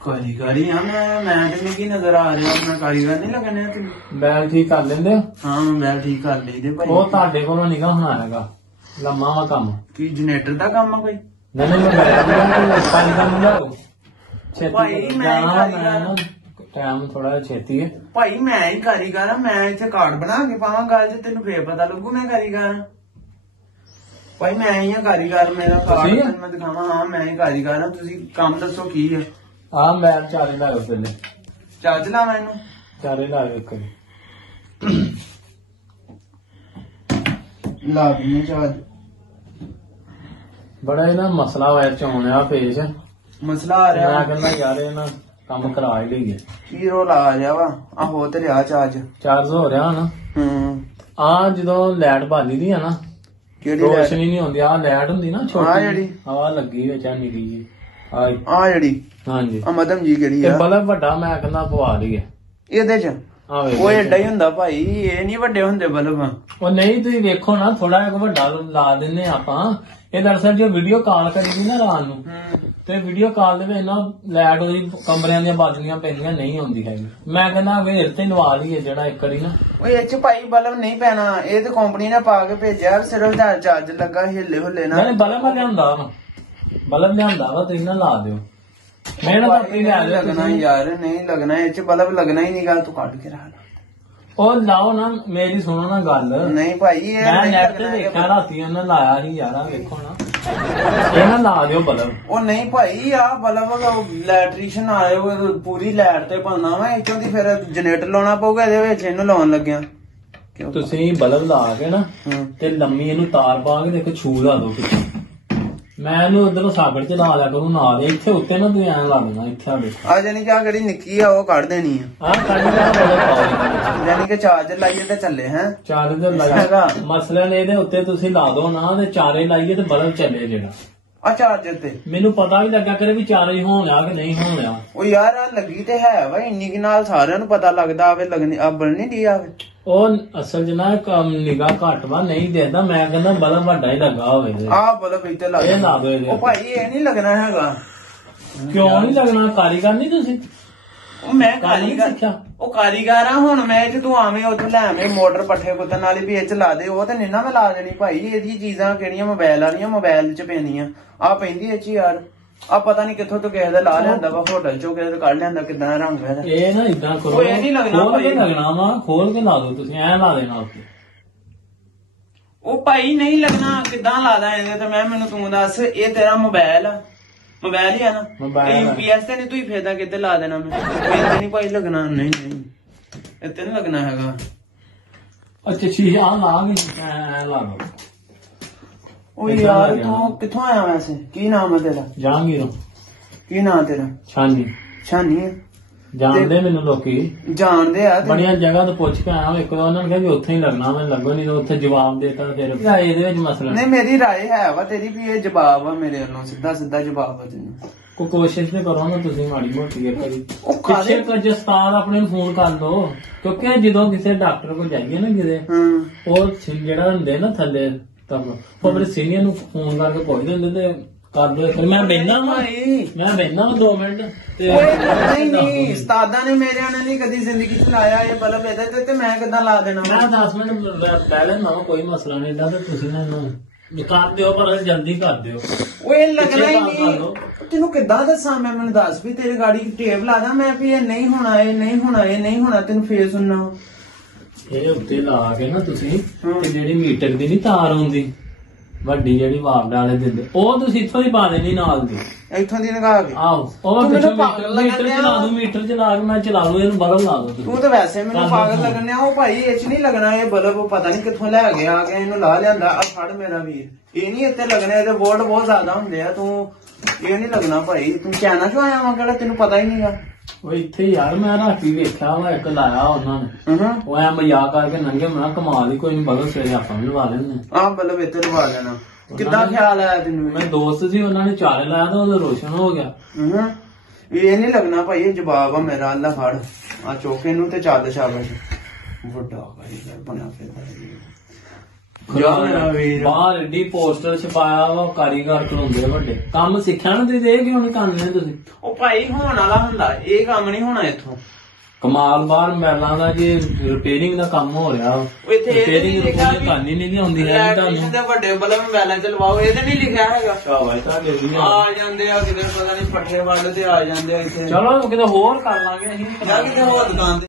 कारीगरी हाँ मैं की नजर आ रहा अपना कारीगर नहीं लगने बैल ठीक कर लेंदे हो? हाँ बैल ठीक कर लेते भाई ਉਹ ਤੁਹਾਡੇ ਕੋਲੋਂ ਨਹੀਂ ਗਾ ਹੋਣਾ ਹੈਗਾ ਲੰਮਾ ਵਾ ਕੰਮ की जनरेटर का काम है कोई ਨਹੀਂ ਨਹੀਂ ਮੈਂ ਬੈਲ ਪਾਣੀ ਦਾ ਮੁੰਡਾ ਛੇਤੀ ਭਾਈ ਮੈਂ ਕਾਰੀਗਰ ਟਾਈਮ ਥੋੜਾ ਜਿਹਾ ਛੇਤੀ ਹੈ ਭਾਈ ਮੈਂ ਹੀ ਕਾਰੀਗਰ ਹਾਂ ਮੈਂ ਇੱਥੇ ਕਾਰਡ ਬਣਾ ਕੇ ਪਾਵਾਂ ਗੱਲ ਚ ਤੈਨੂੰ ਫੇਰ ਪਤਾ ਲੱਗੂ ਮੈਂ ਕਾਰੀਗਰ ਹਾਂ ਭਾਈ ਮੈਂ ਹੀ ਹਾਂ ਕਾਰੀਗਰ ਮੇਰਾ ਕਾਰਡ ਮੈਂ ਦਿਖਾਵਾਂ ਹਾਂ ਮੈਂ ਹੀ ਕਾਰੀਗਰ ਹਾਂ ਤੁਸੀਂ ਕੰਮ ਦੱਸੋ ਕੀ ਹੈ ਆ ਮੈਲ ਚਾਰੇ ਲਾਓ ਪਹਿਲੇ ਚਾਰਜ ਲਾਵਾਂ ਇਹਨੂੰ ਚਾਰੇ ਲਾਓ ਇੱਕ ਲਾ ਦਿੰਦੇ ਚਾਰਜ ਬੜਾ ਇਹਨਾਂ ਮਸਲਾ ਹੋਇਆ ਚੋਣਿਆ ਪੇਜ ਮਸਲਾ ਆ ਰਿਹਾ ਮੈਂ ਕਹਿੰਦਾ ਯਾਰ ਇਹਨਾਂ ਕੰਮ ਕਰਾ ਹੀ ਲਈਏ ਕੀ ਰੋਲ ਆ ਰਿਹਾ ਵਾ ਆ ਹੋ ਤੇ ਰਿਹਾ ਚਾਰਜ ਹੋ ਰਿਹਾ ਨਾ ਆ ਜਦੋਂ ਲਾਈਟ ਬਾਲੀ ਦੀ ਆ ਨਾ ਕਿਹੜੀ ਰੋਸ਼ਨੀ ਨਹੀਂ ਹੁੰਦੀ ਆ ਲਾਈਟ ਹੁੰਦੀ ਨਾ ਛੋਟੀ ਆ ਜਿਹੜੀ ਆ ਲੱਗੀ ਵਿੱਚ ਆ ਨਿਕਲੀ ਆ ਜਿਹੜੀ ਹਾਂਜੀ ਆ ਮਦਮ ਜੀ ਕਿਹੜੀ ਤੇ ਆ ਬਲਬ ਵੱਡਾ ਮੈਂ ਕਹਿੰਦਾ ਪਵਾ ਲਈਏ ਇਹਦੇ ਚ ਉਹ ਏਡਾ ਹੀ ਹੁੰਦਾ ਭਾਈ ਇਹ ਨਹੀਂ ਵੱਡੇ ਹੁੰਦੇ ਬਲਬ ਉਹ ਨਹੀਂ ਤੁਸੀਂ ਵੇਖੋ ਨਾ ਥੋੜਾ ਜਿਹਾ ਵੱਡਾ ਲਾ ਦਿੰਨੇ ਆਪਾਂ ਇਹ ਦਰਅਸਲ ਜੋ ਵੀਡੀਓ ਕਾਲ ਕਰੀਦੀ ਨਾ ਰਾਤ ਨੂੰ ਤੇ ਵੀਡੀਓ ਕਾਲ ਦੇ ਵਿੱਚ ਨਾ ਲਾਈਟ ਉਹਦੀ ਕਮਰਿਆਂ ਦੀਆਂ ਬਾਜੀਆਂ ਪੈਂਦੀਆਂ ਨਹੀਂ ਹੁੰਦੀ ਹੈਗੀ ਮੈਂ ਕਹਿੰਦਾ ਵੇਰ ਤੇ ਲਵਾ ਲਈਏ ਜਿਹੜਾ ਇੱਕ ਵਾਰੀ ਨਾ ਉਹ ਇਹ ਚ ਭਾਈ ਬਲਬ ਨਹੀਂ ਪੈਣਾ ਇਹ ਤੇ ਕੰਪਨੀ ਨੇ ਪਾ ਕੇ ਭੇਜਿਆ ਸਿਰਫ ਚਾਰਜ ਲੱਗਾ ਹਿੱਲੇ ਹੁੱਲੇ ਨਾ ਬਲਬ ਲਿਆਂਦਾ ਵਾ ਤੁਸੀਂ ਨਾ ਲਾ ਦਿਓ ਮੈਂ ਨਾ ਆਪਣੀ ਲੈ ਲੱਗਣਾ ਯਾਰ ਨਹੀਂ ਲੱਗਣਾ ਇਹ ਚ ਬਲਬ ਲੱਗਣਾ ਹੀ ਨਹੀਂ ਗੱਲ ਤੂੰ ਕੱਢ ਕੇ ਰੱਖ ਉਹ ਲਾਓ ਨਾ ਮੇਰੀ ਸੁਣੋ ਨਾ ਗੱਲ ਨਹੀਂ ਭਾਈ ਮੈਂ ਨੈਟ ਤੇ ਦੇਖਿਆ ਰਾਤੀ ਉਹਨਾਂ ਲਾਇਆ ਸੀ ਯਾਰਾ ਵੇਖੋ ਨਾ ਇਹ ਨਾ ਲਾ ਦਿਓ ਬਲਬ ਉਹ ਨਹੀਂ ਭਾਈ ਆ ਬਲਬ ਇਲੈਕਟ੍ਰੀਸ਼ੀਅਨ ਆਏ ਹੋਏ ਪੂਰੀ ਲਾਈਟ ਤੇ ਪਾਉਣਾ ਵਾ ਇੱਥੋਂ ਦੀ ਫਿਰ ਜਨਰੇਟਰ ਲਾਉਣਾ ਪਊਗਾ ਇਹਦੇ ਵਿੱਚ ਇਹਨੂੰ ਲਾਉਣ ਲੱਗਿਆ ਤੁਸੀਂ ਬਲਬ ਲਾ ਕੇ ਨਾ ਤੇ ਲੰਮੀ ਇਹਨੂੰ ਤਾਰ ਪਾ ਕੇ ਦੇਖੋ ਛੂ ਲਾ ਦੋ ਪਿੱਛੇ ਮੈਂ ਇਹਨੂੰ ਉਧਰੋਂ ਸਾਗਰ ਚ ਲਾ ਲਿਆ ਕਰੂੰ ਨਾਲ ਇੱਥੇ ਉੱਤੇ ਨਾ ਤੂੰ ਐਂ ਲਾ ਦੇਣਾ ਇੱਥੇ ਆ ਜਾਨੀ ਕਿ ਆ ਜਿਹੜੀ ਨਿੱਕੀ ਆ ਉਹ ਕੱਢ ਦੇਣੀ ਆ ਕੱਢ ਦੇ ਜਾਨੀ ਕਿ ਚਾਰਜਰ ਲਾਈਏ ਤੇ ਚੱਲੇ ਹੈ ਚਾਰਜਰ ਲਾਇਆ ਮਸਲਨ ਇਹਦੇ ਉੱਤੇ ਤੁਸੀਂ ਲਾ ਦੋ ਨਾ ਤੇ ਚਾਰੇ ਲਾਈਏ ਤੇ ਬਲਬ ਚੱਲੇ ਜਿਹੜਾ ਆ ਚਾਰਜਰ ਤੇ ਮੈਨੂੰ ਪਤਾ ਵੀ ਲੱਗਾ ਕਰੇ ਵੀ ਚਾਰੇ ਹੋਣਿਆ ਕਿ ਨਹੀਂ ਹੋਣਿਆ ਉਹ ਯਾਰ ਆ ਲੱਗੀ ਤੇ ਹੈ ਵਾ ਇੰਨੀ ਕਿ ਨਾਲ ਸਾਰਿਆਂ ਨੂੰ ਪਤਾ ਲੱਗਦਾ ਆਵੇ ਲੱਗਣੀ ਆ ਬਣਨੀ ਦੀ ਆਵੇ ਉਹ ਅਸਲ ਚ ਨਾ ਨਿਗਾਹ ਘੱਟ ਵਾ ਨਹੀਂ ਦੇਖਦਾ ਮੈਂ ਕਹਿੰਦਾ ਬਲਬ ਵੱਡਾ ਹੀ ਲੱਗਾ ਹੋਵੇ ਆ ਬਲਬ ਇੱਥੇ ਲੱਗ ਇਹ ਲਾ ਦੋ ਉਹ ਭਾਈ ਇਹ ਨਹੀਂ ਲੱਗਣਾ ਹੈਗਾ ਕਿਉਂ ਨਹੀਂ ਲੱਗਣਾ ਕਾਰੀਗਰ ਨਹੀਂ ਤੁਸੀਂ ਉਹ ਮੈਂ ਕਾਰੀਗਰ ਉਹ ਕਾਰੀਗਰ ਆ ਹੁਣ ਮੈਂ ਜੇ ਤੂੰ ਆਵੇਂ ਉੱਥੇ ਲੈ ਆਵੇਂ ਮੋਟਰ ਪੱਠੇ ਕੁੱਤਣ ਵਾਲੀ ਵੀ ਇਹ ਚ ਲਾ ਦੇ ਉਹ ਤੇ ਨਿੰਨਾ ਮੈਂ ਲਾ ਦੇਣੀ ਭਾਈ ਇਹਦੀ ਚੀਜ਼ਾਂ ਕਿਹੜੀਆਂ ਮੋਬਾਈਲ ਵਾਲੀਆਂ ਮੋਬਾਈਲ ਚ ਪੈਂਦੀਆਂ ਆ ਪੈਂਦੀ ਇਹ ਚ ਯਾਰ ਆ ਪਤਾ ਨਹੀਂ ਕਿੱਥੋਂ ਤੋਂ ਕਿਸੇ ਦਾ ਲਾ ਲਿਆਂਦਾ ਵਾ ਹੋਟਲ ਚੋਂ ਕਿਸੇ ਦਾ ਕੱਢ ਲਿਆਂਦਾ ਕਿੱਦਾਂ ਰੰਗ ਹੈ ਇਹ ਨਾ ਇਦਾਂ ਕਰੋ ਇਹ ਨਹੀਂ ਲੱਗਣਾ ਖੋਲ ਕੇ ਲੱਗਣਾ ਵਾ ਖੋਲ ਕੇ ਲਾ ਦੋ ਤੁਸੀਂ ਐ ਲਾ ਦੇਣਾ ਉੱਤੇ ਉਹ ਭਾਈ ਨਹੀਂ ਲੱਗਣਾ ਕਿੱਦਾਂ ਲਾਦਾ ਇਹਦੇ ਤੇ ਮੈਨੂੰ ਤੂੰ ਦੱਸ ਇਹ ਤੇਰਾ ਮੋਬਾਈਲ ਆ ਮੋਬਾਈਲ ਹੀ ਆ ਨਾ ਇਹ ਯੂਪੀਐਸ ਤੇ ਨਹੀਂ ਤੂੰ ਫੇਦਾ ਕਿੱਥੇ ਲਾ ਦੇਣਾ ਮੈਂ ਇੱਥੇ ਨਹੀਂ ਭਾਈ ਲੱਗਣਾ ਨਹੀਂ ਇੱਥੇ ਨਹੀਂ ਲੱਗਣਾ ਹੈਗਾ ਅੱਛਾ ਠੀਕ ਆ ਲਾ ਕੇ ਐ ਲਾ ਦੋ ਉਹ ਯਾਰ ਤੂੰ ਕਿੱਥੋਂ ਆਇਆ ਵੈਸੇ ਕੀ ਨਾਮ ਹੈ ਤੇਰਾ ਜਹਾਂਗੀਰ ਕੀ ਨਾਮ ਤੇਰਾ ਛਾਨੀ ਹੈ ਜਾਣਦੇ ਮੈਨੂੰ ਲੋਕੀ ਜਾਣਦੇ ਆ ਬੜੀਆਂ ਜਗ੍ਹਾ ਤੋਂ ਪੁੱਛ ਕੇ ਆਇਆ ਇੱਕ ਉਹਨਾਂ ਨੇ ਕਿਹਾ ਵੀ ਉੱਥੇ ਹੀ ਲੱਗਣਾ ਮੈਂ ਲੱਗੋ ਨਹੀਂ ਉੱਥੇ ਜਵਾਬ ਦੇਤਾ ਫਿਰ ਇਹਦੇ ਵਿੱਚ ਮਸਲਾ ਨਹੀਂ ਮੇਰੀ ਰਾਏ ਹੈ ਵਾ ਤੇਰੀ ਵੀ ਇਹ ਜਵਾਬ ਆ ਮੇਰੇ ਵੱਲੋਂ ਸਿੱਧਾ ਜਵਾਬ ਆ ਤੈਨੂੰ ਕੋਈ ਕੋਸ਼ਿਸ਼ ਤੇ ਕਰੋ ਨਾ ਤੁਸੀਂ ਮਾੜੀ ਮੋਟੀ ਇੱਕ ਵਾਰੀ ਪਿੱਛੇ ਕਜਸਤਾਨ ਆਪਣੇ ਨੂੰ ਫੋਨ ਕਰ ਲਓ ਕਿਉਂਕਿ ਜਦੋਂ ਕਿਸੇ ਡਾਕਟਰ ਕੋਲ ਜਾਈਏ ਨਾ ਕਿਤੇ ਉਹ ਜਿਹੜਾ ਹੁੰਦੇ ਨਾ ਥੱਲੇ ਤਾਂ ਉਹ ਮੇਰੇ ਸੀਨੀਅਰ ਨੂੰ ਫੋਨ ਕਰਕੇ ਪੁੱਛਦੇ ਹੁੰਦੇ ਤੇ ਕਰ ਦੋ ਫਿਰ ਮੈਂ ਬੈਠਾ 2 ਮਿੰਟ ਤੇ ਨਹੀਂ ਉਸਤਾਦਾਂ ਨੇ ਮੇਰਿਆਂ ਨੇ ਨਹੀਂ ਕਦੀ ਜ਼ਿੰਦਗੀ ਚ ਲਾਇਆ ਇਹ ਬਲਬ ਇਹਦੇ ਤੇ ਮੈਂ ਕਿੱਦਾਂ ਲਾ ਦੇਣਾ ਮੈਂ 10 ਮਿੰਟ ਲੈ ਲੈਣਾ ਕੋਈ ਮਸਲਾ ਨਹੀਂ ਏਦਾਂ ਤੇ ਤੁਸੀਂ ਨਾ ਇਹਨੂੰ ਕਰ ਦਿਓ ਪਰ ਜਲਦੀ ਕਰ ਦਿਓ ਉਹ ਇਹ ਲੱਗਣਾ ਹੀ ਨਹੀਂ ਤੈਨੂੰ ਕਿੱਦਾਂ ਦੱਸਾਂ ਮੈਂ ਮੈਨੂੰ ਦੱਸ ਵੀ ਤੇਰੀ ਗਾੜੀ ਟੇਪ ਲਾ ਦਾਂ ਮੈਂ ਵੀ ਇਹ ਨਹੀਂ ਹੋਣਾ ਤੈਨੂੰ ਫੇਰ ਸੁਣਨਾ ਇਹ ਉੱਤੇ ਲਾ ਕੇ ਨਾ ਤੁਸੀਂ ਤੇ ਜਿਹੜੀ ਮੀਟਰ ਦੀ ਨਹੀਂ ਤਾਰ ਹੁੰਦੀ ਵੱਡੀ ਜਿਹੜੀ ਵਾਰਡ ਵਾਲੇ ਦਿੰਦੇ ਉਹ ਤੁਸੀਂ ਇੱਥੋਂ ਦੀ ਪਾ ਦੇਣੀ ਨਾਲ ਦੀ ਇੱਥੋਂ ਦੀ ਲਗਾ ਕੇ ਆਹੋ ਉਹ ਮੀਟਰ ਚਲਾ ਦੂ ਮੀਟਰ ਚਲਾ ਕੇ ਮੈਂ ਚਲਾ ਲੂ ਇਹਨੂੰ ਬਲਬ ਲਾ ਦੋ ਤੂੰ ਤਾਂ ਵੈਸੇ ਮੈਨੂੰ ਪਾਗਲ ਲੱਗਣਿਆ ਉਹ ਭਾਈ ਇਹ ਚ ਨਹੀਂ ਲੱਗਣਾ ਇਹ ਬਲਬ ਪਤਾ ਨਹੀਂ ਕਿੱਥੋਂ ਲੈ ਗਿਆ ਆ ਕੇ ਇਹਨੂੰ ਲਾ ਲਿਆਂਦਾ ਆ ਫੜ ਮੇਰਾ ਵੀਰ ਇਹ ਨਹੀਂ ਇੱਥੇ ਲੱਗਣਾ ਇਹਦੇ ਵੋਲਟ ਬਹੁਤ ਜ਼ਿਆਦਾ ਹੁੰਦੇ ਆ ਤੂੰ ਇਹ ਨਹੀਂ ਲੱਗਣਾ ਭਾਈ ਤੂੰ ਚਾਈਨਾ ਚੋਂ ਆਇਆ ਵਾ ਕਿਹੜਾ ਤੈਨੂੰ ਪਤਾ ਹੀ ਨਹੀਂਗਾ ਉਹ ਇੱਥੇ ਯਾਰ ਮੈਂ ਰਾਤੀ ਵੇਖਿਆ ਵਾ ਇੱਕ ਲਾਇਆ ਉਹਨਾਂ ਨੇ ਉਹ ਐ ਮਜ਼ਾਕ ਕਰਕੇ ਨੰਗੇ ਮੈਂ ਕਮਾਲ ਹੀ ਕੋਈ ਨੀ ਬਲਬ ਸਵੇਰੇ ਆਪਾਂ ਵੀ ਲਵਾ ਲੈਣੇ ਆਹ ਬਲਬ ਇੱਥੇ ਲਵਾ ਲੈਣਾ ਕਿੱਦਾਂ ਖਿਆਲ ਆਇਆ ਤੈਨੂੰ ਮੇਰੇ ਦੋਸਤ ਸੀ ਉਹਨਾਂ ਨੇ ਚਾਰੇ ਲਾਇਆ ਤਾਂ ਉਹਦਾ ਰੋਸ਼ਨ ਹੋ ਗਿਆ ਇਹ ਨਹੀਂ ਲੱਗਣਾ ਭਾਈ ਇਹ ਜਵਾਬ ਆ ਮੇਰਾ ਅੱਲਾ ਫੜ ਆ ਚੋਕੇ ਨੂੰ ਤੇ ਚੱਲ ਸ਼ਾਬਾਸ਼ ਵੱਡਾ ਬਣਿਆ ਫਿਰਦਾ ਬਾਹਰ ਏਡੀ ਪੋਸਟਰ ਛਪਾਇਆ ਵਾ, ਕਾਰੀਗਰ ਖਲੋਂਦੇ ਵੱਡੇ। ਕੰਮ ਸਿੱਖਿਆ ਨਾ ਤੁਸੀਂ, ਇਹ ਕਿਉਂ ਨੀ ਕਰਨੇ ਤੁਸੀਂ? ਉਹ ਭਾਈ ਹੋਣ ਵਾਲਾ ਹੁੰਦਾ, ਇਹ ਕੰਮ ਨਹੀਂ ਹੋਣਾ ਇੱਥੋਂ। ਕਮਾਲ ਬਾਹਰ ਮੈਲਾਂ ਦਾ ਜੀ ਰਿਪੇਅਰਿੰਗ ਦਾ ਕੰਮ ਹੋ ਰਿਹਾ। ਰਿਪੇਅਰਿੰਗ ਕਰਨੀ ਨਹੀਂ ਆਉਂਦੀ ਹੈ ਤੁਹਾਨੂੰ। ਤੇ ਵੱਡੇ ਬਲਬ ਮੋਬਾਈਲਾਂ ਚ ਲਵਾਓ, ਇਹਦੇ ਨਹੀਂ ਲਿਖਿਆ ਹੈਗਾ। ਸ਼ਾਬਾਸ਼ ਤੁਹਾਡੇ ਵੀ ਆ ਜਾਂਦੇ ਆ ਕਿਤੇ ਪਤਾ ਨਹੀਂ ਪੱਠੇ ਵੱਲ ਤੇ ਆ ਜਾਂਦੇ ਆ ਇੱਥੇ। ਚਲੋ ਕਿਤੇ ਹੋਰ ਕਰ ਲਾਂਗੇ ਅਸੀਂ, ਜਾਂ ਕਿਤੇ ਹੋਰ ਦੁਕਾਨ ਤੇ।